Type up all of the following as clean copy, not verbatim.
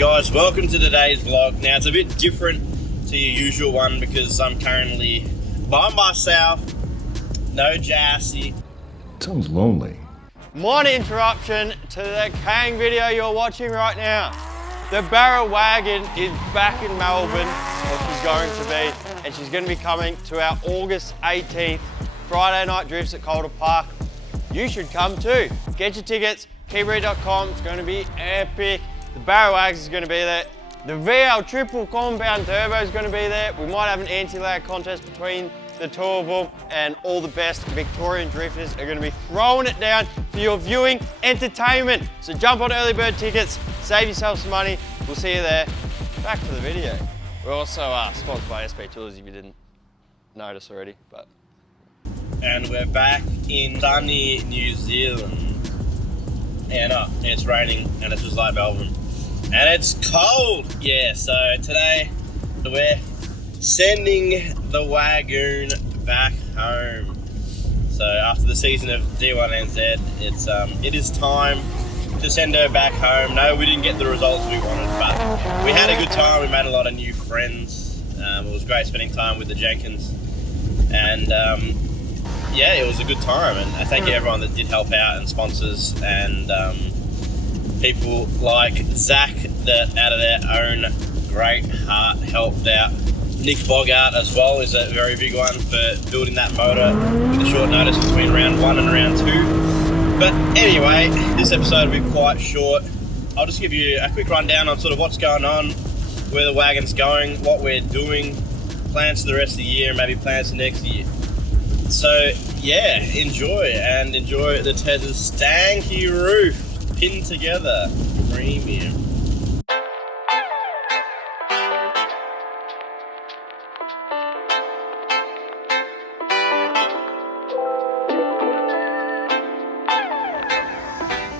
guys, welcome to today's vlog. Now it's a bit different to your usual one because I'm currently by myself, no Jassy. Sounds lonely. Minor interruption to the Kang video you're watching right now. The Barrawagz is back in Melbourne, or she's going to be, and she's going to be coming to our August 18th Friday night drifts at Calder Park. You should come too. Get your tickets, keybreed.com, it's going to be epic. The Barrawagz is going to be there. The VL triple compound turbo is going to be there. We might have an anti-lag contest between the two of them, and all the best Victorian drifters are going to be throwing it down for your viewing entertainment. So jump on early bird tickets, save yourself some money. We'll see you there. Back to the video. We're also sponsored by SP Tools if you didn't notice already. And we're back in sunny New Zealand. And it's raining and it's just like Melbourne. And it's cold! Yeah, so today we're sending the Wagoon back home. So after the season of D1NZ, it is time to send her back home. No, we didn't get the results we wanted, but we had a good time. We made a lot of new friends. It was great spending time with the Jenkins. And yeah, it was a good time. And I thank you everyone that did help out, and sponsors, and people like Zach that out of their own great heart helped out. Nick Bogart as well is a very big one for building that motor with a short notice between round 1 and round 2. But anyway, this episode will be quite short. I'll just give you a quick rundown on sort of what's going on, where the wagon's going, what we're doing, plans for the rest of the year, and maybe plans for next year. So yeah, enjoy the Tez's stanky roof pinned together, premium.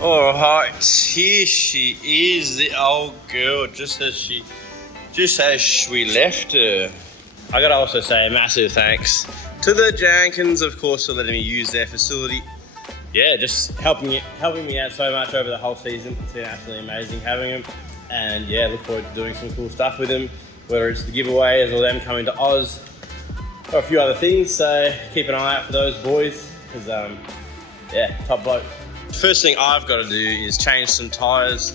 Alright, here she is, the old girl, just as we left her. I gotta also say a massive thanks to the Jenkins, of course, for letting me use their facility. Yeah, just helping me out so much over the whole season. It's been absolutely amazing having them. And yeah, look forward to doing some cool stuff with them, whether it's the giveaways or them coming to Oz or a few other things. So keep an eye out for those boys, because yeah, top bloke. First thing I've got to do is change some tyres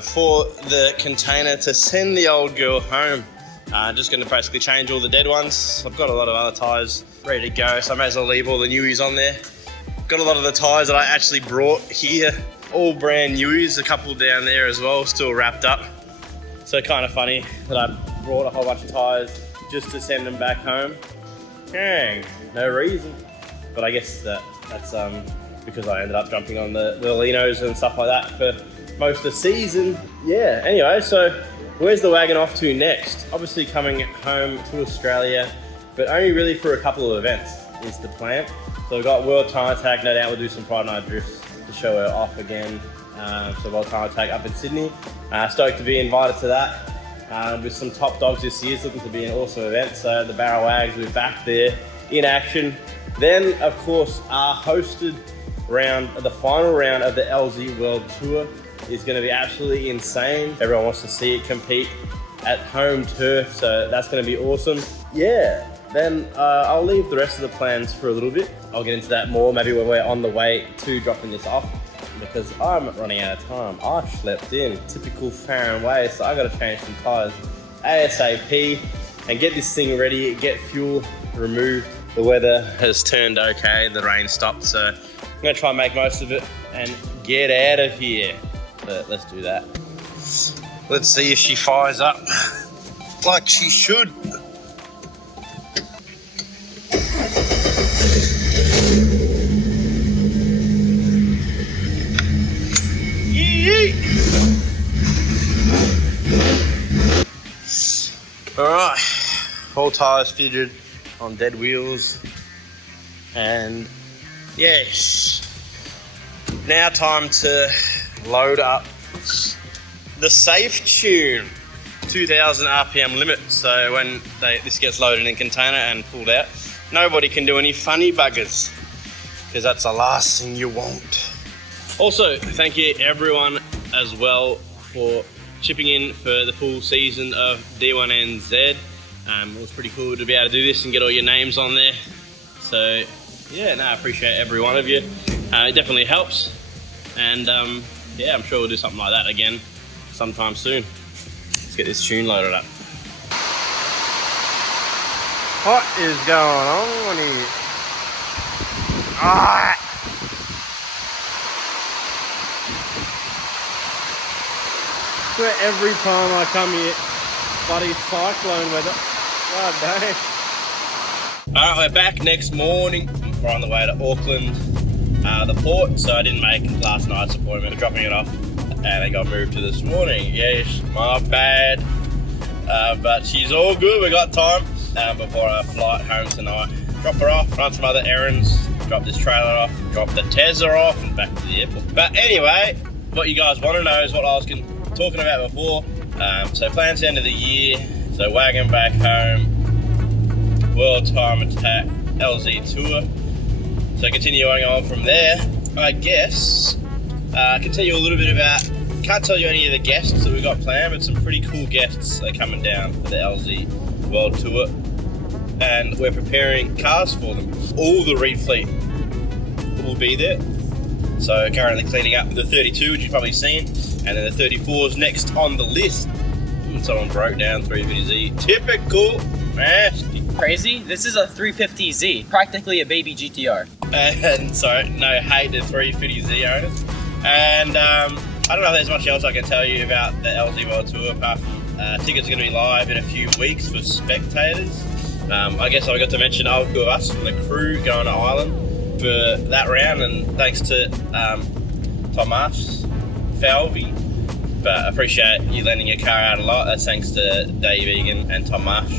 for the container to send the old girl home. Just going to basically change all the dead ones. I've got a lot of other tyres ready to go, so I may as well leave all the newies on there. Got a lot of the tyres that I actually brought here, all brand newies, a couple down there as well, still wrapped up. So kind of funny that I brought a whole bunch of tyres just to send them back home. Dang, no reason. But I guess that's because I ended up jumping on the Linos and stuff like that for most of the season. Yeah, anyway, so where's the wagon off to next? Obviously coming home to Australia, but only really for a couple of events is the plan. So we've got World Time Attack, no doubt we'll do some Friday night drifts to show her off again. So World Time Attack up in Sydney. Stoked to be invited to that with some top dogs this year. It's looking to be an awesome event. So the Barrawagz will be back there in action. Then, of course, our hosted round, the final round of the LZ World Tour is going to be absolutely insane. Everyone wants to see it compete at home turf, so that's going to be awesome. Yeah, then I'll leave the rest of the plans for a little bit. I'll get into that more maybe when we're on the way to dropping this off, because I'm running out of time. I slept in, typical Farron way, so I got to change some tyres ASAP and get this thing ready, get fuel removed. The weather has turned okay, the rain stopped, so I'm going to try and make most of it and get out of here. But let's do that. Let's see if she fires up like she should. Alright, whole tyres fitted on dead wheels, and yes, now time to load up the Safe Tune 2000 RPM limit. So when this gets loaded in container and pulled out, nobody can do any funny buggers, because that's the last thing you want. Also, thank you everyone as well for chipping in for the full season of D1NZ. It was pretty cool to be able to do this and get all your names on there. So yeah, no, I appreciate every one of you. It definitely helps. And yeah, I'm sure we'll do something like that again sometime soon. Let's get this tune loaded up. What is going on here? Ah! Where every time I come here, bloody cyclone weather. God dang. Alright, we're back next morning. We're on the way to Auckland, the port, so I didn't make last night's appointment. We're dropping it off, and it got moved to this morning. Yes, my bad. But she's all good, we got time before our flight home tonight. Drop her off, run some other errands, drop this trailer off, drop the Tesla off, and back to the airport. But anyway, what you guys want to know is what I was talking about before. So plans end of the year, so wagon back home, World Time Attack, LZ Tour. So continuing on from there, I guess, I can tell you a little bit about, can't tell you any of the guests that we got planned, but some pretty cool guests are coming down for the LZ World Tour. And we're preparing cars for them. All the Reet fleet will be there. So currently cleaning up the 32, which you've probably seen, and then the 34 is next on the list. Someone broke down 350Z. Typical, nasty. Crazy? This is a 350Z, practically a baby GTR. And sorry, no hate to 350Z owners. And I don't know if there's much else I can tell you about the LZ World Tour apart from tickets are going to be live in a few weeks for spectators. I guess I got to mention all two of us from the crew going to Ireland for that round, and thanks to Tomas Falvey. But I appreciate you lending your car out a lot. That's thanks to Dave Egan and Tomas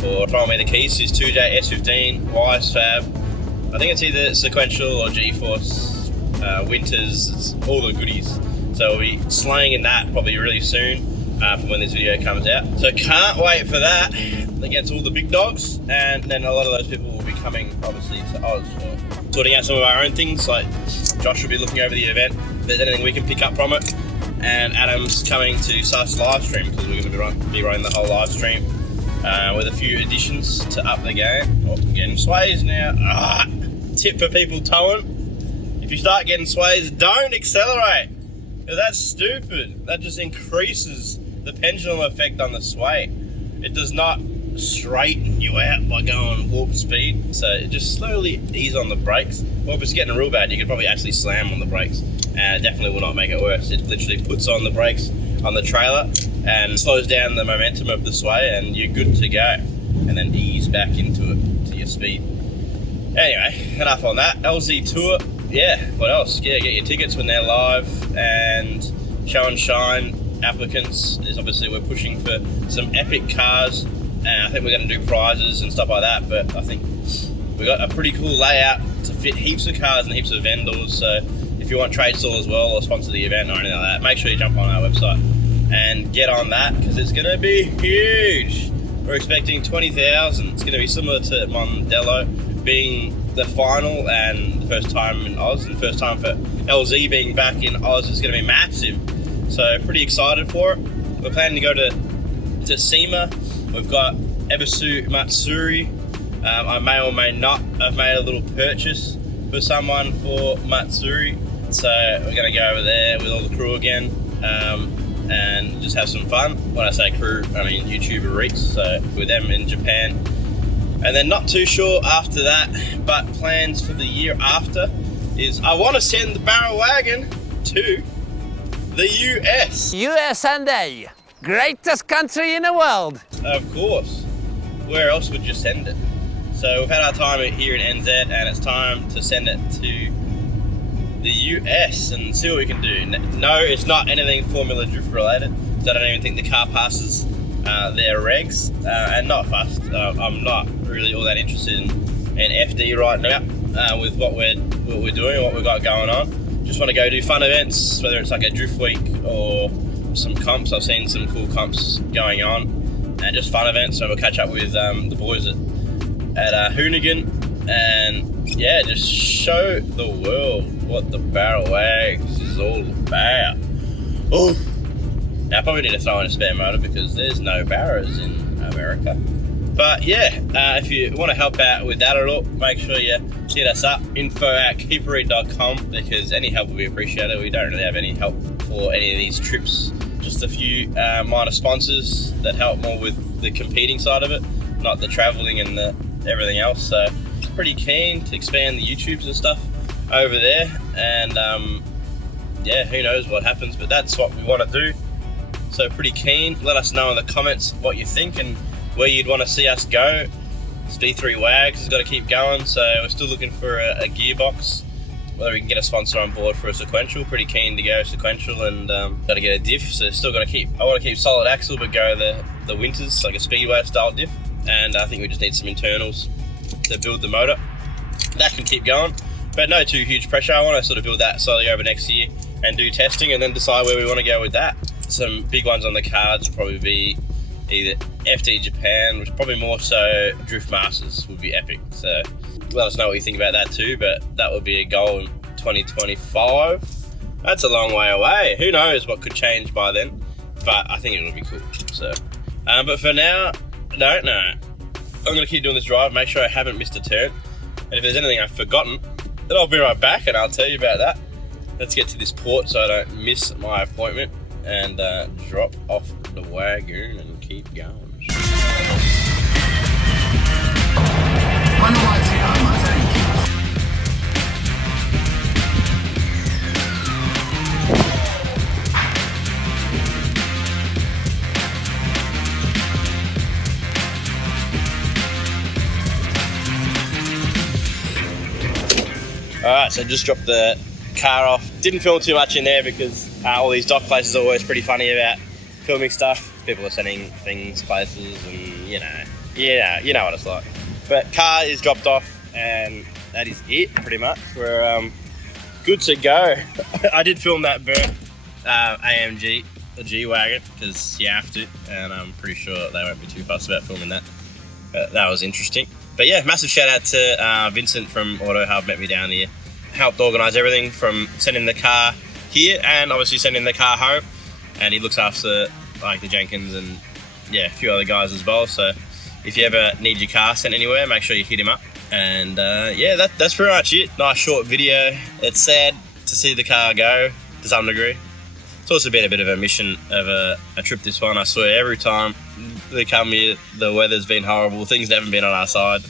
for throwing me the keys to his 2J S15, Wise Fab. I think it's either sequential or G-Force, Winters, it's all the goodies. So we'll be slaying in that probably really soon for when this video comes out. So can't wait for that against all the big dogs. And then a lot of those people will be coming obviously to Oz for sorting out some of our own things. Like Josh will be looking over the event, if there's anything we can pick up from it. And Adam's coming to Sus live stream because we're going to be running the whole live stream with a few additions to up the game. Oh, we're getting sways now. Tip for people towing: if you start getting sways, don't accelerate, because that's stupid. That just increases the pendulum effect on the sway. It does not straighten you out by going warp speed, so just slowly ease on the brakes. Or if it's getting real bad, you could probably actually slam on the brakes, and it definitely will not make it worse. It literally puts on the brakes on the trailer and slows down the momentum of the sway, and you're good to go, and then ease back into it to your speed. Anyway, enough on that. LZ Tour, yeah, what else? Yeah, get your tickets when they're live, and show and shine applicants is obviously we're pushing for some epic cars, and I think we're going to do prizes and stuff like that, but I think we've got a pretty cool layout to fit heaps of cars and heaps of vendors. So if you want trade stall as well or sponsor the event or anything like that, make sure you jump on our website and get on that, because it's going to be huge. We're expecting 20,000. It's going to be similar to Mondello being the final and the first time in Oz, and first time for LZ being back in Oz is going to be massive. So pretty excited for it. We're planning to go to SEMA. We've got Ebisu Matsuri. I may or may not have made a little purchase for someone for Matsuri. So we're going to go over there with all the crew again and just have some fun. When I say crew, I mean YouTuber Reet, so with them in Japan. And then not too sure after that, but plans for the year after is I want to send the Barrawagz to the US. USA, greatest country in the world. Of course. Where else would you send it? So we've had our time here in NZ, and it's time to send it to the US and see what we can do. No, it's not anything Formula Drift related, so I don't even think the car passes their regs, and not fussed. I'm not really all that interested in FD right now with what we're doing, what we've got going on. Just want to go do fun events, whether it's like a drift week or some comps. I've seen some cool comps going on, and just fun events. So we'll catch up with the boys at Hoonigan, and yeah, just show the world what the Barrawagz is all about. Oh, Now I probably need to throw in a spare motor because there's no Barrawagz in America. But yeah, if you want to help out with that at all, make sure you hit us up, info@keeperreet.com, because any help will be appreciated. We don't really have any help for any of these trips. Just a few minor sponsors that help more with the competing side of it, not the traveling and the everything else. So pretty keen to expand the YouTubes and stuff over there, and yeah, who knows what happens, but that's what we want to do. So pretty keen. Let us know in the comments what you think and where you'd want to see us go. This V3Wagz has got to keep going, so we're still looking for a gearbox. Whether we can get a sponsor on board for a sequential, pretty keen to go sequential, and got to get a diff. So still got to keep. I want to keep solid axle, but go the winters, like a speedway style diff. And I think we just need some internals to build the motor. That can keep going, but no too huge pressure. I want to sort of build that slowly over next year and do testing, and then decide where we want to go with that. Some big ones on the cards will probably be either FD Japan, which probably more so Drift Masters would be epic. So let us know what you think about that too, but that would be a goal in 2025. That's a long way away. Who knows what could change by then, but I think it would be cool. So, but for now, I don't know. I'm gonna keep doing this drive, make sure I haven't missed a turn. And if there's anything I've forgotten, then I'll be right back and I'll tell you about that. Let's get to this port so I don't miss my appointment, and drop off the wagon and keep going. Alright, so just dropped the car off. Didn't film too much in there because all these dock places are always pretty funny about filming stuff. People are sending things places, and you know what it's like. But car is dropped off, and that is it pretty much. We're good to go. I did film that burnt AMG, a G-Wagon, because you have to, and I'm pretty sure they won't be too fussed about filming that. But that was interesting. But yeah, massive shout out to Vincent from Auto Hub, met me down here. Helped organise everything from sending the car here and obviously sending the car home. And he looks after like the Jenkins and yeah, a few other guys as well. So if you ever need your car sent anywhere, make sure you hit him up. And yeah, that's pretty much it. Nice short video. It's sad to see the car go to some degree. It's also been a bit of a mission of a trip, this one. I swear every time we come here, the weather's been horrible. Things haven't been on our side.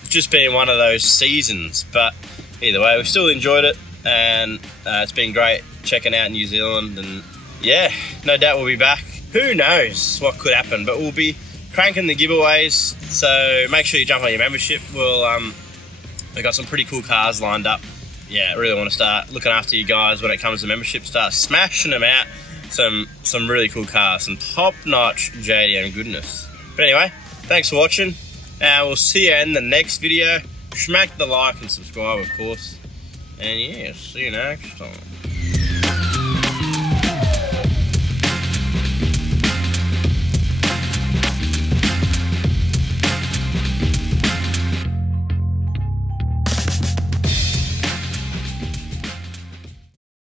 It's just been one of those seasons. But either way, we've still enjoyed it. And it's been great checking out New Zealand. And yeah, no doubt we'll be back. Who knows what could happen, but we'll be cranking the giveaways. So make sure you jump on your membership. We've got some pretty cool cars lined up. Yeah, I really want to start looking after you guys when it comes to membership. Start smashing them out. Some really cool cars, some top-notch JDM goodness. But anyway, thanks for watching, and we'll see you in the next video. Smack the like and subscribe, of course. And yeah, see you next time.